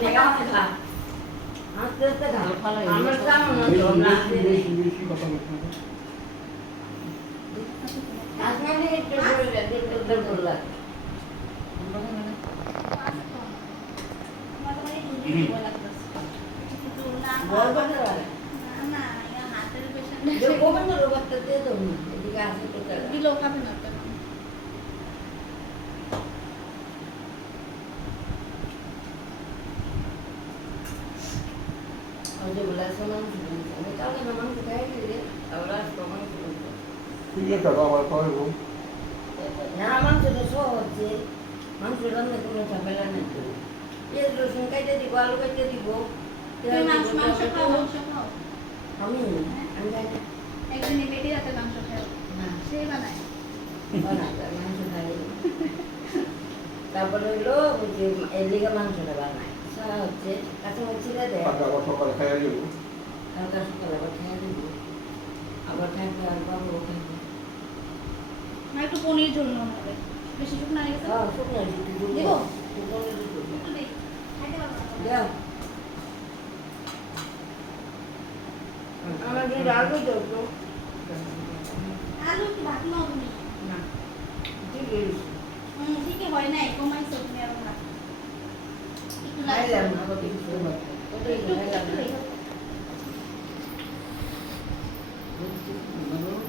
দেখা আছে খা আস্তে আস্তে খা আমার কেমন হতো আমরা বেশি কথা বলতে হবে। আসলে একটু করে দেখতে বললা বলবো না যে গোবিন্দ রোগটা দিয়ে দাও না এদিকে আসে তো দিলেও খাবে না তো ওই বলা সমান আমি কালকে না মাংস খাই দিলে আবার আজকে মাংস খাবো ঠিক আছে আবার করবো। না মাংসটা সহজে মাংস রান্না কোনো ঝামেলা নেই তো পেঁয়াজ রসুন কেটে দিব আলু কেটে দিব তুমি মাংস খাও আমি আমি খাই না। একদিন বেটি রাতে মাংস খাও না সে বানায় বানাতে মাংস খাই তারপরে হলো ওই যে এলিগা মাংসটা বানায় হচ্ছে কাঁচামরিচ ছিঁড়ে দেয় আগে আবার সকালে খাইয়া যাবো। হালকা সকালে আবার খেয়ে দিব আবার খাইতে আর বাবু খাইবে না একটু পনির জন্য হবে বেশি শুকনো হয়ে গেছে হ্যাঁ শুকনো একটু দিব দিব? শুকনো দিব একটু দেই খাইতে পারবো না দাও আমার যে রাগও দাও তো আলু একটু ভাত নাও তুমি না ঠিক আছে ঠিকই হয় নাই কমাইছো তুমি আর না একটু খাইলাম না আবার কিছু করবো ওটাই একটু খাইলাম একটু না